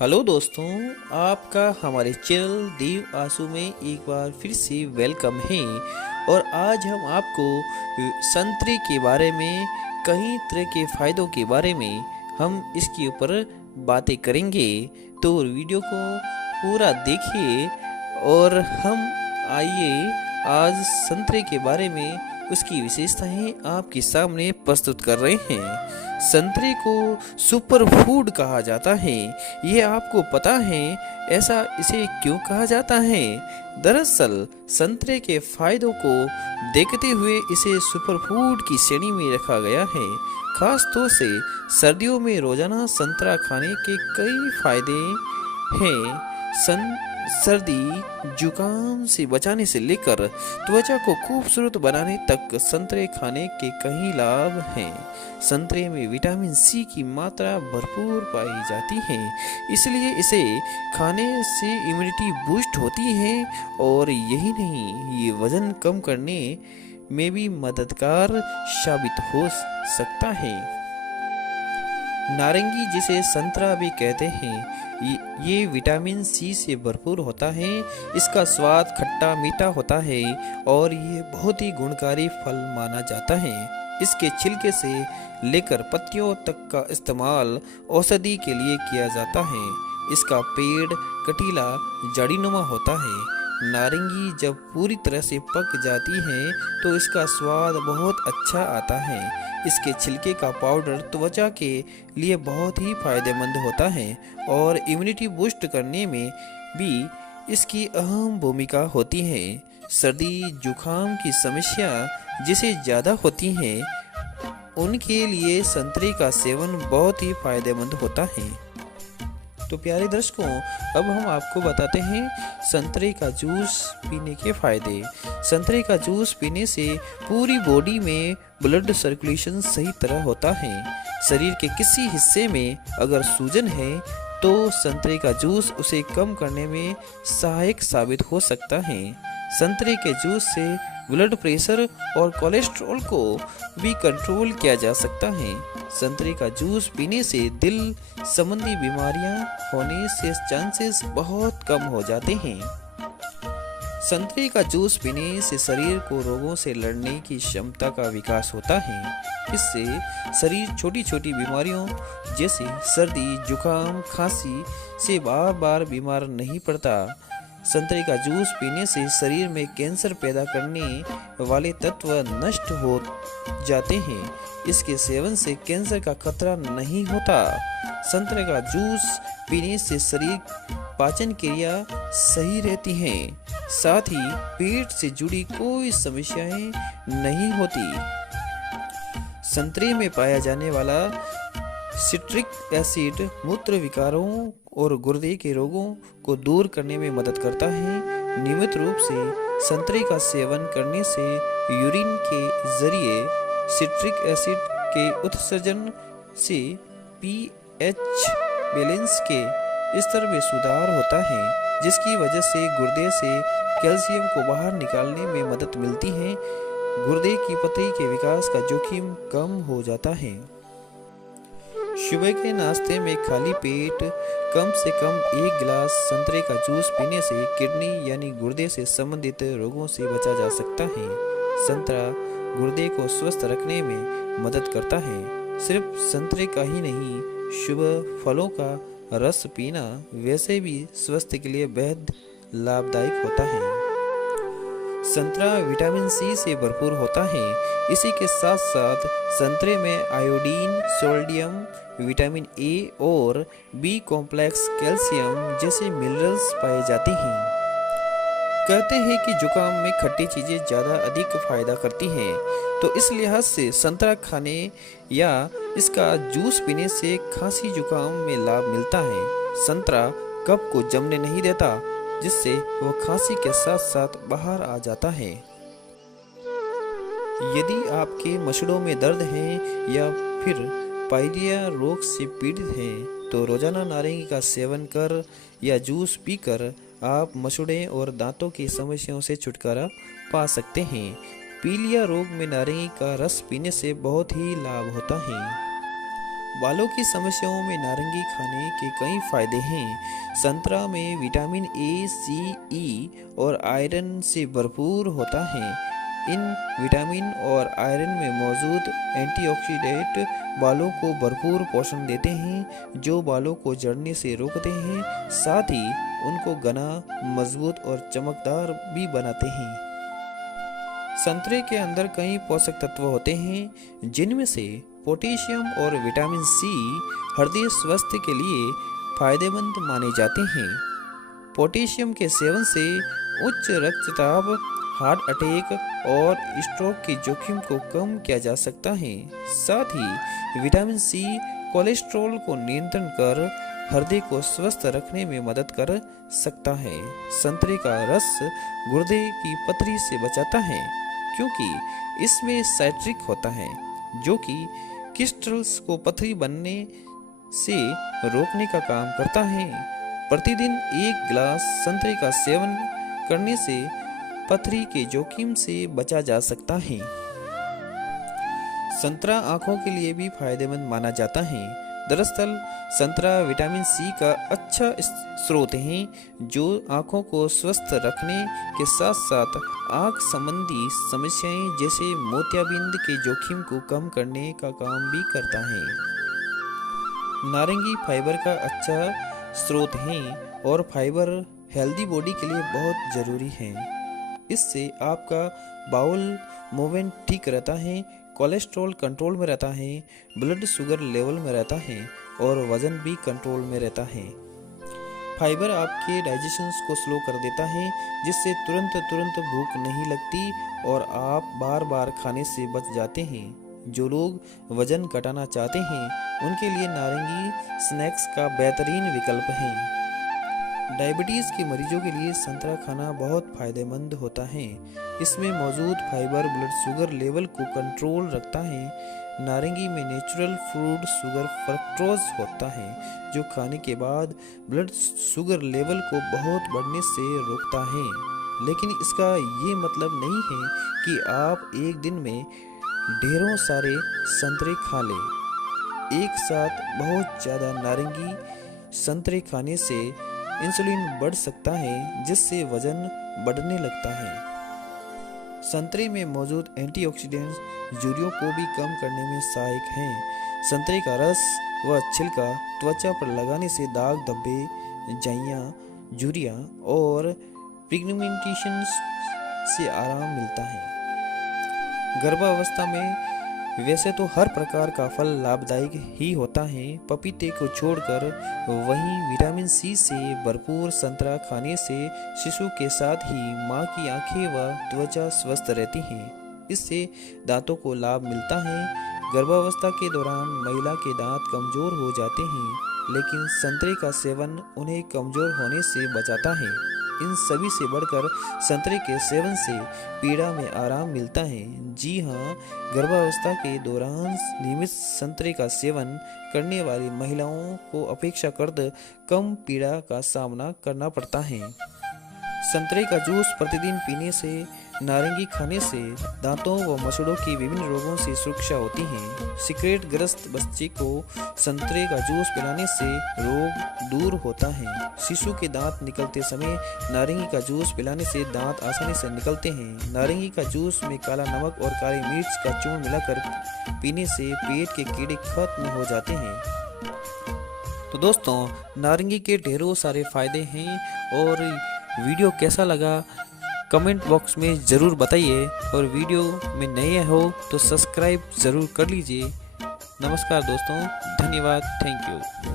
Hello दोस्तों, आपका हमारे चैनल देव आंसू में एक बार फिर से वेलकम है। और आज हम आपको संतरे के बारे में, कई तरह के फ़ायदों के बारे में हम इसके ऊपर बातें करेंगे। तो वीडियो को पूरा देखिए और हम आइए आज संतरे के बारे में उसकी विशेषताएं आपके सामने प्रस्तुत कर रहे हैं। संतरे को सुपर फूड कहा जाता है, ये आपको पता है? ऐसा इसे क्यों कहा जाता है? दरअसल संतरे के फायदों को देखते हुए इसे सुपर फूड की श्रेणी में रखा गया है। खास तौर से सर्दियों में रोजाना संतरा खाने के कई फायदे हैं। सर्दी जुकाम से बचाने से लेकर त्वचा को खूबसूरत बनाने तक संतरे खाने के कई लाभ हैं। संतरे में विटामिन सी की मात्रा भरपूर पाई जाती है, इसलिए इसे खाने से इम्यूनिटी बूस्ट होती है। और यही नहीं, ये वजन कम करने में भी मददगार साबित हो सकता है। नारंगी, जिसे संतरा भी कहते हैं, ये विटामिन सी से भरपूर होता है। इसका स्वाद खट्टा मीठा होता है और ये बहुत ही गुणकारी फल माना जाता है। इसके छिलके से लेकर पत्तियों तक का इस्तेमाल औषधि के लिए किया जाता है। इसका पेड़ कटीला जड़ीनुमा होता है। नारंगी जब पूरी तरह से पक जाती है तो इसका स्वाद बहुत अच्छा आता है। इसके छिलके का पाउडर त्वचा के लिए बहुत ही फायदेमंद होता है और इम्यूनिटी बूस्ट करने में भी इसकी अहम भूमिका होती है। सर्दी जुकाम की समस्या जिसे ज़्यादा होती है, उनके लिए संतरे का सेवन बहुत ही फायदेमंद होता है। तो प्यारे दर्शकों, अब हम आपको बताते हैं संतरे का जूस पीने के फायदे। संतरे का जूस पीने से पूरी बॉडी में ब्लड सर्कुलेशन सही तरह होता है। शरीर के किसी हिस्से में अगर सूजन है तो संतरे का जूस उसे कम करने में सहायक साबित हो सकता है। संतरे के जूस से ब्लड प्रेशर और कोलेस्ट्रॉल को भी कंट्रोल किया जा सकता है। संतरे का जूस पीने से दिल संबंधी बीमारियां होने से चांसेस बहुत कम हो जाते हैं। संतरे का जूस पीने से शरीर को रोगों से लड़ने की क्षमता का विकास होता है। इससे शरीर छोटी छोटी बीमारियों जैसे सर्दी जुकाम खांसी से बार बार बीमार नहीं पड़ता। संतरे का जूस पीने से शरीर में कैंसर पैदा करने वाले तत्व नष्ट हो जाते हैं। इसके सेवन से कैंसर का खतरा नहीं होता। संतरे का जूस पीने से शरीर पाचन क्रिया सही रहती है, साथ ही पेट से जुड़ी कोई समस्याएं नहीं होती। संतरे में पाया जाने वाला सिट्रिक एसिड मूत्र विकारों और गुर्दे के रोगों को दूर करने में मदद करता है। नियमित रूप से संतरे का सेवन करने से यूरिन के जरिए सिट्रिक एसिड के उत्सर्जन से पीएच बैलेंस के स्तर में सुधार होता है, जिसकी वजह से गुर्दे से कैल्शियम को बाहर निकालने में मदद मिलती है। गुर्दे की पथरी के विकास का जोखिम कम हो जाता है। सुबह के नाश्ते में खाली पेट कम से कम 1 गिलास संतरे का जूस पीने से किडनी यानी गुर्दे से संबंधित रोगों से बचा जा सकता है। संतरा गुर्दे को स्वस्थ रखने में मदद करता है। सिर्फ संतरे का ही नहीं, सुबह फलों का रस पीना वैसे भी स्वास्थ्य के लिए बेहद लाभदायक होता है। संतरा विटामिन सी से भरपूर होता है। इसी के साथ साथ संतरे में आयोडीन, सोडियम, विटामिन ए और बी कॉम्प्लेक्स, कैल्शियम जैसे मिनरल्स पाए जाते हैं। कहते हैं कि जुकाम में खट्टी चीज़ें ज़्यादा अधिक फायदा करती हैं, तो इस लिहाज से संतरा खाने या इसका जूस पीने से खांसी जुकाम में लाभ मिलता है। संतरा कफ को जमने नहीं देता, जिससे वह खांसी के साथ साथ बाहर आ जाता है। यदि आपके मसड़ों में दर्द है या फिर पाइलिया रोग से पीड़ित हैं, तो रोजाना नारंगी का सेवन कर या जूस पीकर आप मसड़े और दांतों की समस्याओं से छुटकारा पा सकते हैं। पीलिया रोग में नारंगी का रस पीने से बहुत ही लाभ होता है। बालों की समस्याओं में नारंगी खाने के कई फायदे हैं। संतरा में विटामिन ए, सी, ई और आयरन से भरपूर होता है। इन विटामिन और आयरन में मौजूद एंटीऑक्सीडेंट बालों को भरपूर पोषण देते हैं, जो बालों को झड़ने से रोकते हैं, साथ ही उनको घना, मजबूत और चमकदार भी बनाते हैं। संतरे के अंदर कई पोषक तत्व होते हैं, जिनमें से पोटेशियम और विटामिन सी हृदय स्वास्थ्य के लिए फायदेमंद माने जाते हैं। पोटेशियम के सेवन से उच्च रक्तचाप, हार्ट अटैक और स्ट्रोक के जोखिम को कम किया जा सकता है। साथ ही विटामिन सी कोलेस्ट्रॉल को नियंत्रण कर हृदय को स्वस्थ रखने में मदद कर सकता है। संतरे का रस गुर्दे की पथरी से बचाता है, क्योंकि इसमें साइट्रिक होता है, जो कि क्रिस्टल्स को पथरी बनने से रोकने का काम करता है। प्रतिदिन 1 गिलास संतरे का सेवन करने से पथरी के जोखिम से बचा जा सकता है। संतरा आंखों के लिए भी फायदेमंद माना जाता है। दरअसल संतरा विटामिन सी का अच्छा स्रोत है, जो आंखों को स्वस्थ रखने के साथ साथ आंख संबंधी समस्याएं जैसे मोतियाबिंद के जोखिम को कम करने का काम भी करता है। नारंगी फाइबर का अच्छा स्रोत है और फाइबर हेल्दी बॉडी के लिए बहुत ज़रूरी है। इससे आपका बाउल मूवमेंट ठीक रहता है, कोलेस्ट्रॉल कंट्रोल में रहता है, ब्लड शुगर लेवल में रहता है और वज़न भी कंट्रोल में रहता है। फाइबर आपके डाइजेशन को स्लो कर देता है, जिससे तुरंत भूख नहीं लगती और आप बार बार खाने से बच जाते हैं। जो लोग वज़न घटाना चाहते हैं, उनके लिए नारंगी स्नैक्स का बेहतरीन विकल्प है। डायबिटीज़ के मरीजों के लिए संतरा खाना बहुत फायदेमंद होता है। इसमें मौजूद फाइबर ब्लड शुगर लेवल को कंट्रोल रखता है। नारंगी में नेचुरल फ्रूट शुगर फ्रक्टोज होता है, जो खाने के बाद ब्लड शुगर लेवल को बहुत बढ़ने से रोकता है। लेकिन इसका ये मतलब नहीं है कि आप एक दिन में ढेरों सारे संतरे खा लें। एक साथ बहुत ज़्यादा नारंगी संतरे खाने से इंसुलिन बढ़ सकता है, जिससे वजन बढ़ने लगता है। संतरे में मौजूद एंटीऑक्सीडेंट्स झुर्रियों को भी कम करने में सहायक हैं। संतरे का रस व छिलका त्वचा पर लगाने से दाग धब्बे, जाइयाँ, झुर्रियाँ और पिगमेंटेशन से आराम मिलता है। गर्भावस्था में वैसे तो हर प्रकार का फल लाभदायक ही होता है, पपीते को छोड़कर। वहीं विटामिन सी से भरपूर संतरा खाने से शिशु के साथ ही माँ की आंखें व त्वचा स्वस्थ रहती हैं। इससे दांतों को लाभ मिलता है। गर्भावस्था के दौरान महिला के दांत कमजोर हो जाते हैं, लेकिन संतरे का सेवन उन्हें कमजोर होने से बचाता है। इन सभी से बढ़कर संतरे के सेवन से पीड़ा में आराम मिलता है। जी हाँ, गर्भावस्था के दौरान नियमित संतरे का सेवन करने वाली महिलाओं को अपेक्षाकृत कम पीड़ा का सामना करना पड़ता है। संतरे का जूस प्रतिदिन पीने से, नारंगी खाने से दांतों व मसूड़ों की विभिन्न रोगों से सुरक्षा होती है। सिगरेट ग्रस्त बच्चे को संतरे का जूस पिलाने से रोग दूर होता है। शिशु के दांत निकलते समय नारंगी का जूस पिलाने से दांत आसानी से निकलते हैं। नारंगी का जूस में काला नमक और काली मिर्च का चूर्ण मिलाकर पीने से पेट के कीड़े खत्म हो जाते हैं। तो दोस्तों, नारंगी के ढेरों सारे फायदे हैं और वीडियो कैसा लगा कमेंट बॉक्स में ज़रूर बताइए और वीडियो में नए हो तो सब्सक्राइब ज़रूर कर लीजिए। नमस्कार दोस्तों, धन्यवाद, थैंक यू।